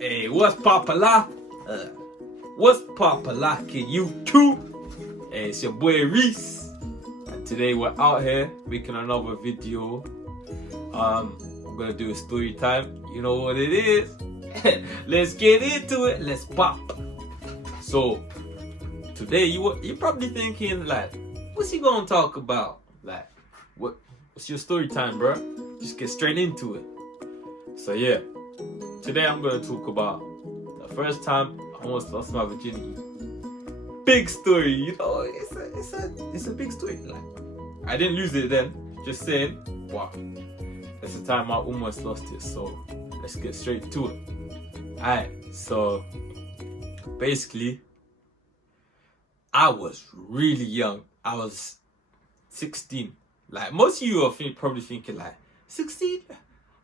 Hey, what's popular? What's popular, kid? YouTube? Hey, it's your boy Reese, and today we're out here making another video. I'm gonna do a story time. You know what it is? Let's get into it. Let's pop. So today you're probably thinking like, what's he gonna talk about? Like, what's your story time, bro? Just get straight into it. So yeah. Today I'm going to talk about the first time I almost lost my virginity. Big story, you know, it's a big story. Like, I didn't lose it then, just saying, wow, it's the time I almost lost it, so let's get straight to it. Alright, so basically, I was really young. I was 16. Like, most of you are probably thinking like, 16?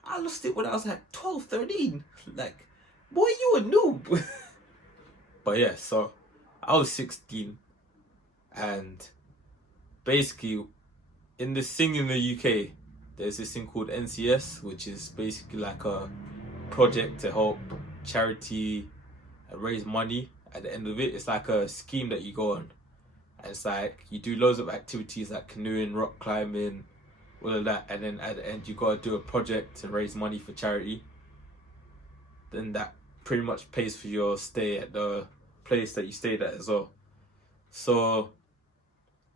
I lost it when I was like 12, 13. Like, boy, you a noob. But yeah, so I was 16. And basically, in this thing in the UK, there's this thing called NCS, which is basically like a project to help charity and raise money. At the end of it, it's like a scheme that you go on. And it's like, you do loads of activities like canoeing, rock climbing, all of that, and then at the end you gotta do a project to raise money for charity. Then that pretty much pays for your stay at the place that you stayed at as well. So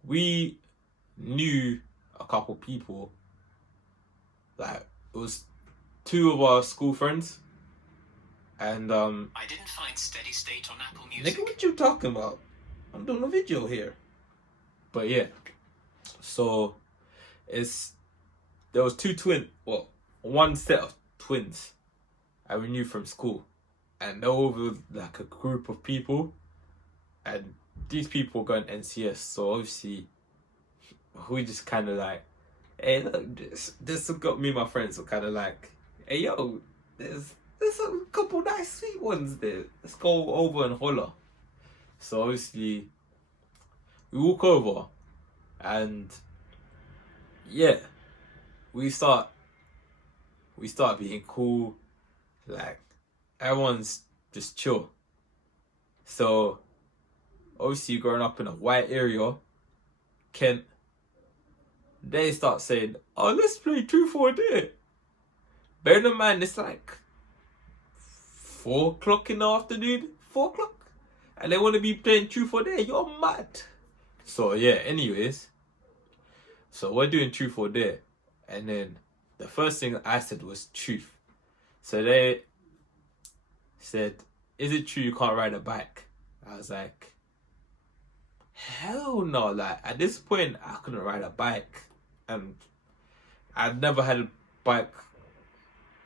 we knew a couple people, like it was two of our school friends, and I didn't find Steady State on Apple Music. nigga, what you talking about? I'm doing a video here. But yeah, so there was one set of twins I knew from school, and they were like a group of people, and these people were going NCS, so obviously we just kind of like, hey look, this got me and my friends were kind of like, hey yo, there's a couple nice sweet ones there, let's go over and holler. So obviously we walk over, and yeah, we start being cool, like everyone's just chill. So obviously growing up in a white area, Kent, they start saying, oh, let's play truth or dare. Bear in mind, it's like 4 o'clock in the afternoon, 4 o'clock, and they want to be playing truth or dare. You're mad. So yeah, anyways, so we're doing truth or dare, and then the first thing I said was truth. So they said, is it true you can't ride a bike? I was like, hell no. Like, at this point, I couldn't ride a bike. And I'd never had a bike.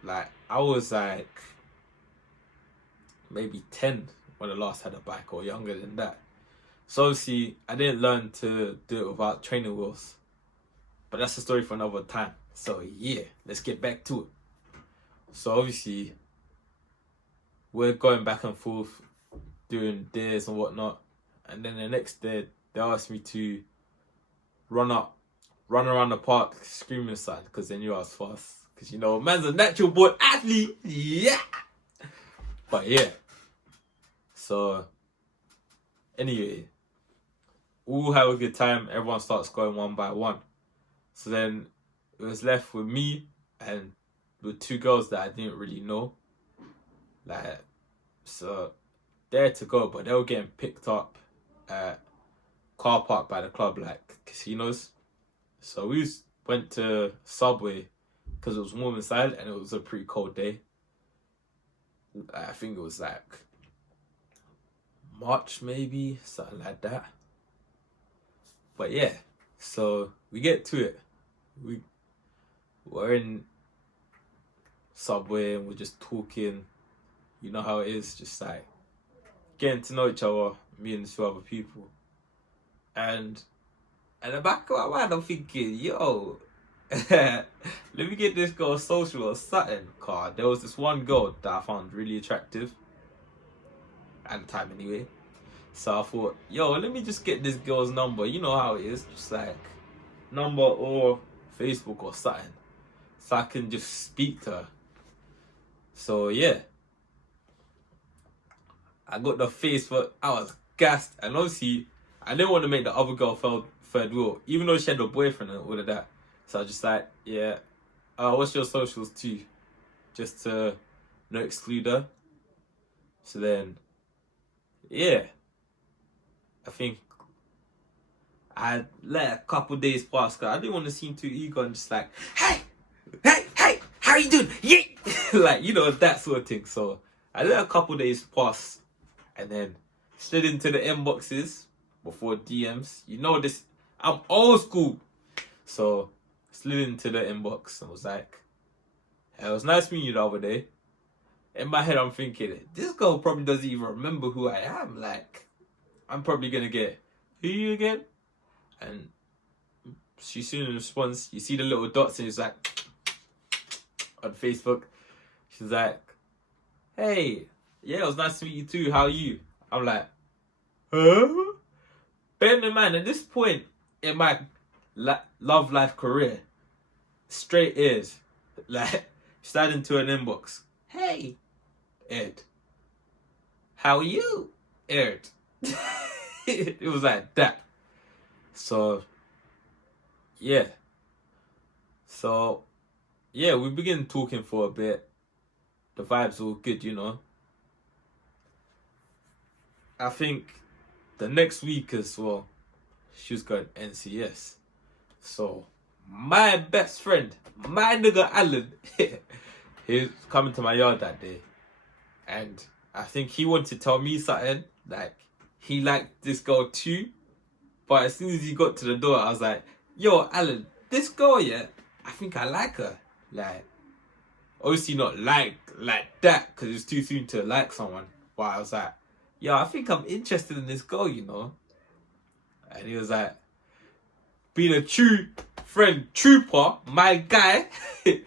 Like, I was like maybe 10 when I last had a bike, or younger than that. So obviously, I didn't learn to do it without training wheels. But that's a story for another time. So yeah, let's get back to it. So obviously, we're going back and forth, doing dares and whatnot. And then the next day, they asked me to run around the park screaming something, because they knew I was fast. Because, you know, man's a natural born athlete. Yeah. But yeah. So anyway, we'll have a good time. Everyone starts going one by one. So then it was left with me and with two girls that I didn't really know. Like, so they're to go, but they were getting picked up at car park by the club, like casinos. So we went to Subway because it was warm inside and it was a pretty cold day. I think it was like March maybe, something like that. But yeah, so we get to it. We're in Subway and we're just talking. You know how it is, just like getting to know each other, me and 2 other people. And at the back of my mind, I'm thinking, yo, let me get this girl social or something. Cause there was this one girl that I found really attractive at the time anyway. So I thought, yo, let me just get this girl's number. You know how it is, just like number or Facebook or something, so I can just speak to her. So yeah, I got the face for, I was gassed. And obviously, I didn't want to make the other girl feel third wheel, even though she had a boyfriend and all of that. So I was just like, yeah, what's your socials too? Just to not exclude her. So then, yeah, I think I let a couple days pass because I didn't want to seem too eager and just like, hey, how you doing? Yeah, like, you know, that sort of thing. So I let a couple days pass and then slid into the inboxes before DMs. You know this, I'm old school. So slid into the inbox and was like, hey, it was nice meeting you the other day. In my head, I'm thinking, this girl probably doesn't even remember who I am. Like, I'm probably gonna get, who are you again? And she soon responds, you see the little dots and it's like, on Facebook. She's like, hey, yeah, it was nice to meet you too. How are you? I'm like, huh? Bear in mind, at this point in my love life career, straight ears, like, slide into an inbox. Hey, Ed. How are you, Ed? It was like that. So, yeah. So, yeah, we began talking for a bit. The vibes were good, you know. I think the next week as well, she was going NCS. So, my best friend, my nigga Alan, he was coming to my yard that day. And I think he wanted to tell me something. Like, he liked this girl too. But as soon as he got to the door, I was like, yo, Alan, this girl, yeah, I think I like her. Like, obviously not like that, because it's too soon to like someone. But I was like, yo, I think I'm interested in this girl, you know. And he was like, being a true friend, trooper, my guy. It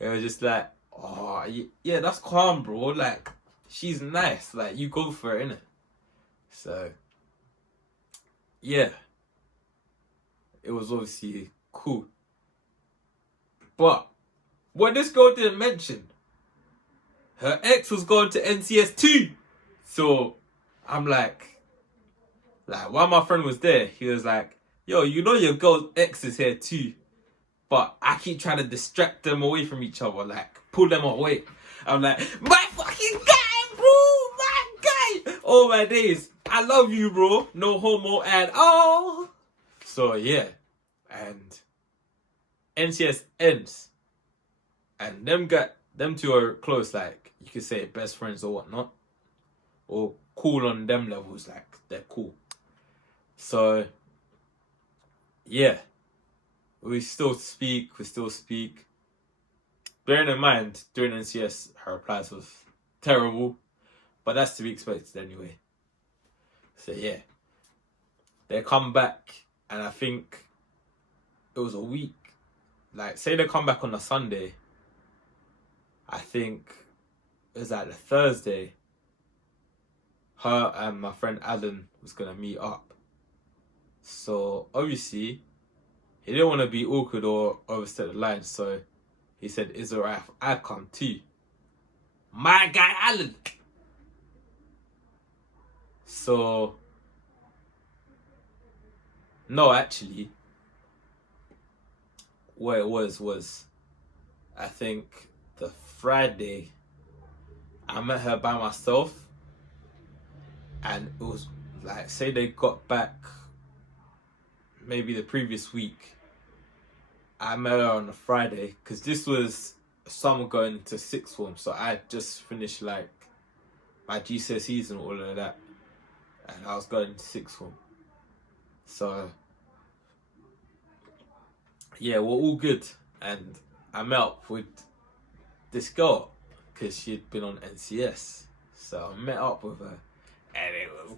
was just like, oh, yeah, that's calm, bro. Like, she's nice. Like, you go for it, innit? So, yeah. It was obviously cool. But what this girl didn't mention, her ex was going to NCS too. So I'm like while my friend was there, he was like, yo, you know your girl's ex is here too. But I keep trying to distract them away from each other, like pull them away. I'm like, my fucking guy, bro, my guy. All my days. I love you, bro. No homo at all. So yeah. And NCS ends. And them two are close, like you could say best friends or whatnot. Or cool on them levels, like they're cool. So yeah. We still speak. Bearing in mind, during NCS, her replies was terrible. But that's to be expected anyway. So yeah. They come back, and I think it was a week. Like, say they come back on a Sunday. I think it was like the Thursday. Her and my friend Alan was going to meet up. So, obviously, he didn't want to be awkward or overstep the line. So, he said, it's alright if I come too. My guy Alan! So, no, actually, what it was, I think, the Friday, I met her by myself. And it was like, say they got back maybe the previous week. I met her on a Friday because this was summer going into sixth form. So I just finished like my GCSEs and all of that. And I was going into sixth form. So yeah, we're all good. And I met up with this girl because she'd been on NCS. So I met up with her. And it was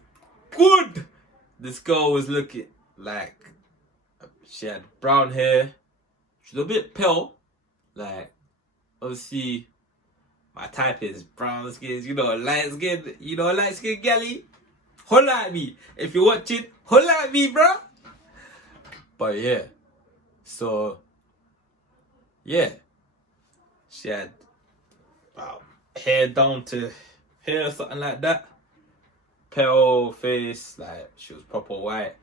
good. This girl was looking like she had brown hair. She was a bit pale. Like, obviously, my type is brown skin, light skin galley. Holla at me. If you're watching, holla at me, bro. But yeah. So, yeah. She had hair down to hair or something like that. pale face, like she was proper white.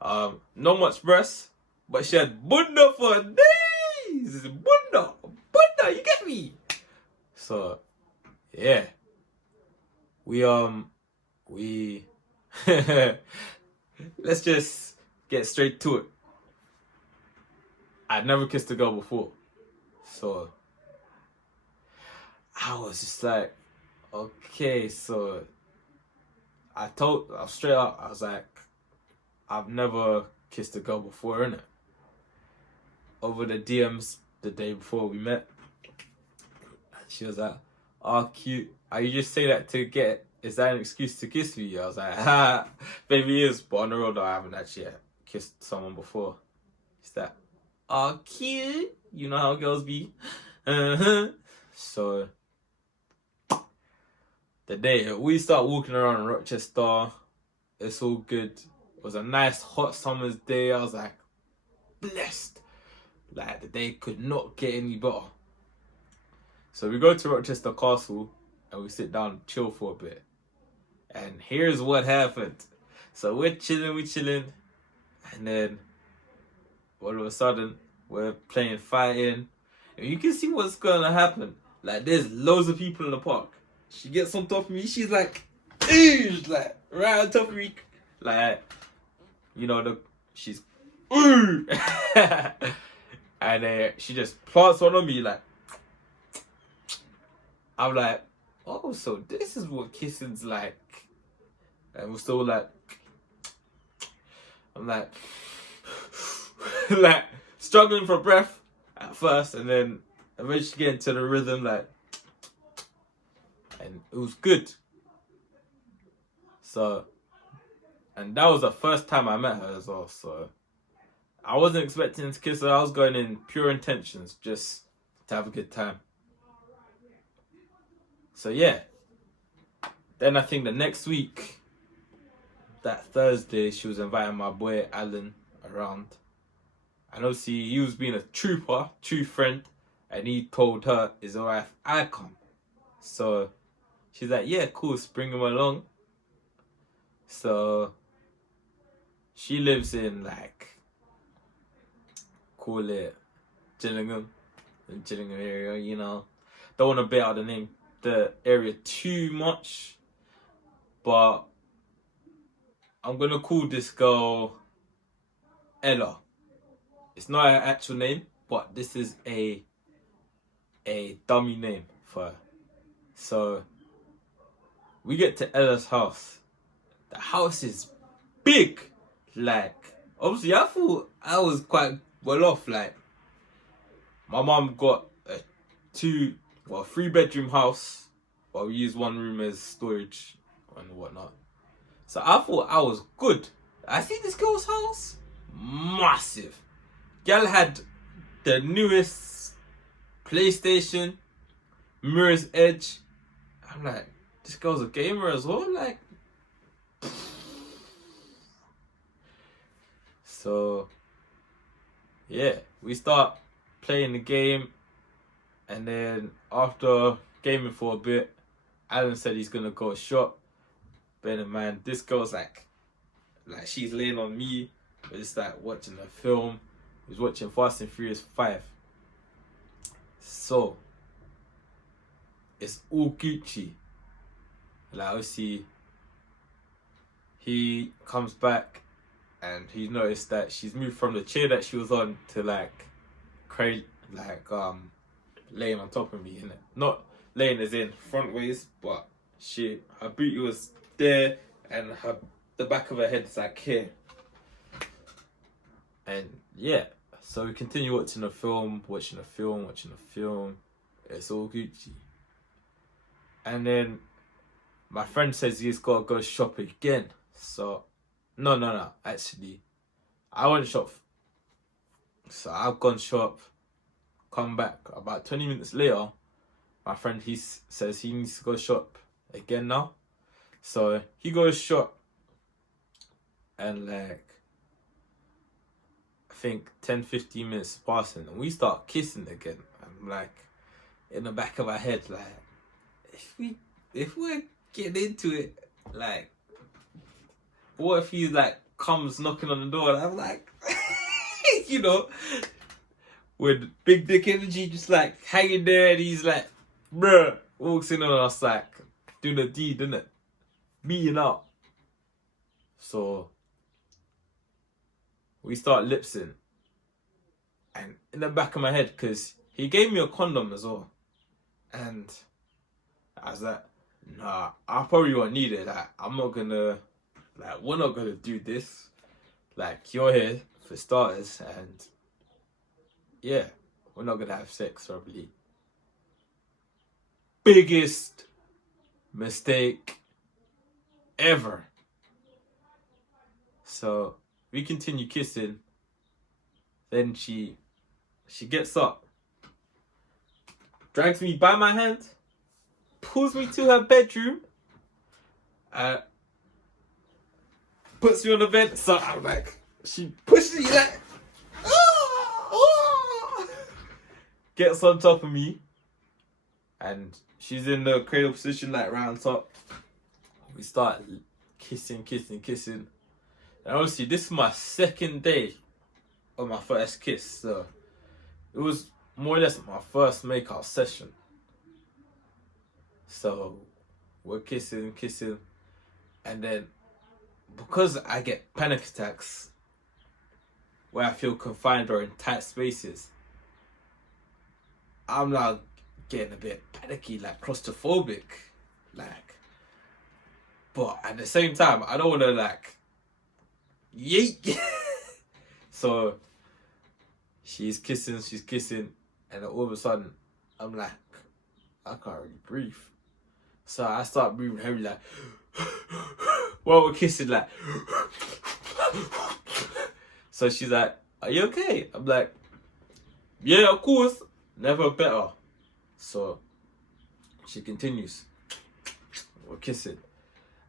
Not much breasts, but she had bunda for days. Bunda, you get me? So, yeah, we let's just get straight to it. I'd never kissed a girl before, so I was just like, okay, so I was straight up, I was like, I've never kissed a girl before, innit? Over the DMs the day before we met. And she was like, oh, cute. Are you just say that to is that an excuse to kiss me? I was like, ha, maybe it is, but on the road, I haven't actually kissed someone before. She's like, oh, cute. You know how girls be. So, the day we start walking around Rochester, it's all good. It was a nice hot summer's day. I was like, blessed. Like, the day could not get any better. So we go to Rochester Castle and we sit down and chill for a bit. And here's what happened. So we're chilling. And then all of a sudden, we're playing fighting. And you can see what's going to happen. Like, there's loads of people in the park. She gets on top of me. She's like, ooh, like, right on top of me. Like, you know, she's, ooh. And she just plants one on me, like, I'm like, oh, so this is what kissing's like. And we're still like, I'm like, like, struggling for breath at first, and then eventually get into the rhythm, like, and it was good. So, and that was the first time I met her as well, so I wasn't expecting to kiss her. I was going in pure intentions, just to have a good time. So yeah, then I think the next week, that Thursday, she was inviting my boy Alan around. And obviously he was being a true friend, and he told her, is it alright if I come? So she's like, yeah, cool, bring him along. So she lives in, like, call it Gillingham area, you know. Don't want to bear out the area too much, but I'm gonna call this girl Ella. It's not her actual name, but this is a dummy name for her. So we get to Ella's house. The house is big. Like, obviously I thought I was quite well off. Like, my mum got a 3-bedroom house, but we use one room as storage and whatnot. So I thought I was good. I see this girl's house, massive. Girl had the newest PlayStation, Mirror's Edge. I'm like, this girl's a gamer as well. Like, so yeah, we start playing the game, and then after gaming for a bit, Alan said he's gonna go shop. Bear in mind, this girl's like she's laying on me. We're just like watching a film. He was watching Fast and Furious 5. So it's all Gucci. Like, obviously he comes back and he noticed that she's moved from the chair that she was on to like laying on top of me, innit? Not laying as in front ways, but her booty was there and the back of her head is like here. And yeah, so we continue watching a film. It's all Gucci. And then my friend says he's got to go shop again. So, no. Actually, I went shop. So I've gone shop, come back. About 20 minutes later, my friend, he says he needs to go shop again now. So he goes shop, and like, I think 10-15 minutes passing, and we start kissing again. I'm like, in the back of my head, like, if we're getting into it, like, what if he like comes knocking on the door? And I'm like, you know, with big dick energy, just like hanging there, and he's like, bruh, walks in on us like doing the deed, innit? Meeting up. So we start lipsing, and in the back of my head, because he gave me a condom as well, and I was like, nah, I probably won't need it. Like, I'm not gonna, like, we're not gonna do this. Like, you're here for starters, and yeah, we're not gonna have sex probably. Biggest mistake ever. So we continue kissing. Then she gets up, drags me by my hand, pulls me to her bedroom, puts me on the bed. So I'm like, she pushes me like, gets on top of me, and she's in the cradle position, like round top. We start kissing. And obviously, this is my second day of my first kiss, so it was more or less my first makeout session. So we're kissing, and then because I get panic attacks where I feel confined or in tight spaces, I'm now getting a bit panicky, like claustrophobic, like. But at the same time, I don't want to like yeet. So she's kissing, and then all of a sudden, I'm like, I can't really breathe. So I start breathing heavy, like, while we're kissing, like. So she's like, are you okay? I'm like, yeah, of course, never better. So she continues, we're kissing.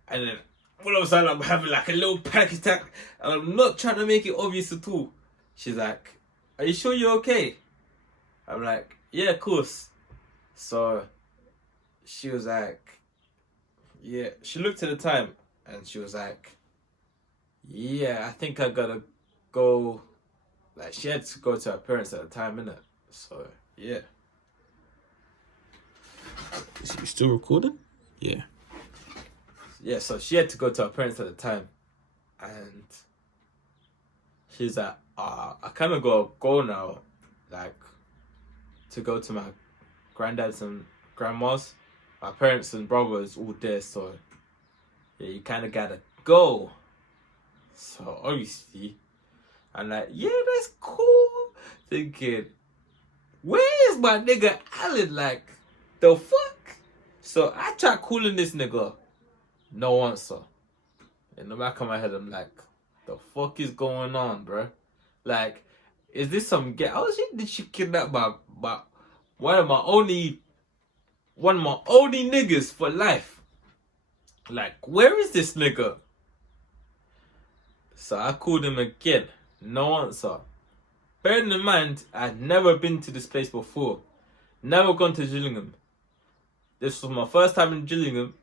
And then all of a sudden I'm having like a little panic attack, and I'm not trying to make it obvious at all. She's like, are you sure you're okay? I'm like, yeah, of course. So she was like, yeah, she looked at the time and she was like, yeah, I think I gotta go. Like, she had to go to her parents at the time, innit? So yeah. Is it still recording? Yeah. Yeah, so she had to go to her parents at the time, and she's like, I kind of gotta go now, like, to go to my granddad's and grandma's. My parents and brothers all there, so yeah, you kind of gotta go. So obviously, I'm like, yeah, that's cool. Thinking, where's my nigga Alan? Like, the fuck? So I try calling this nigga. No answer. In the back of my head, I'm like, the fuck is going on, bro? Like, is this some get? How did she kidnap my one of my only niggas for life? Like, where is this nigga? So I called him again. No answer. Bearing in mind, I'd never been to this place before. Never gone to Gillingham. This was my first time in Gillingham.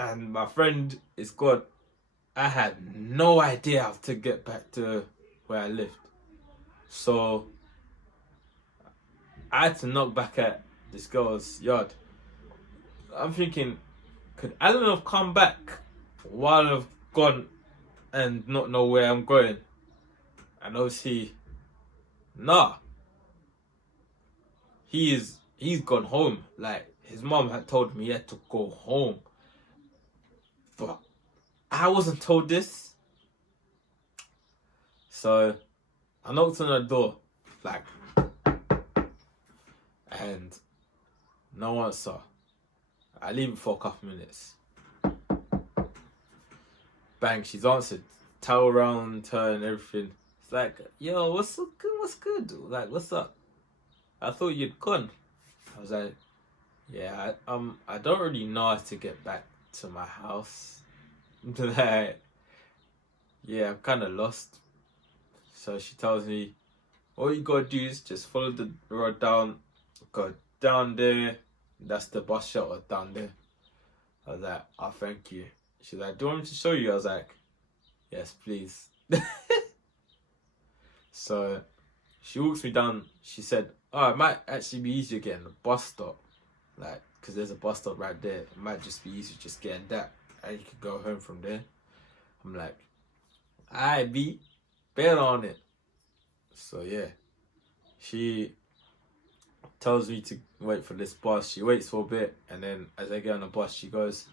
And my friend is gone. I had no idea how to get back to where I lived. So I had to knock back at this girl's yard. I'm thinking, could Alan have come back while I've gone and not know where I'm going? And obviously, nah. He's gone home. Like, his mom had told me he had to go home. But I wasn't told this. So I knocked on the door, like, and no answer. I leave it for a couple minutes. Bang, she's answered. Towel around her and everything. It's like, yo, what's so good? What's good? Like, what's up? I thought you'd gone. I was like, yeah, I don't really know how to get back to my house. Like, yeah, I'm kind of lost. So she tells me, all you gotta do is just follow the road down, go down there. That's the bus shelter down there. I was like, oh, thank you. She's like, do you want me to show you? I was like, Yes, please. So she walks me down. She said, oh, it might actually be easier getting the bus stop. Like, because there's a bus stop right there. It might just be easier just getting that. And you could go home from there. I'm like, alright, B. Bet on it. So, yeah. She tells me to wait for this bus. She waits for a bit. And then as I get on the bus, she goes,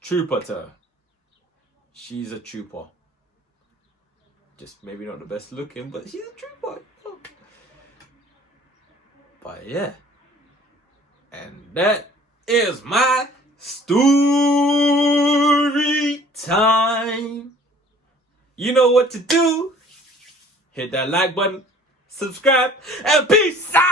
trooper to her. She's a trooper. Just maybe not the best looking, but she's a trooper. But yeah. And that is my story time. You know what to do. Hit that like button, subscribe, and peace out.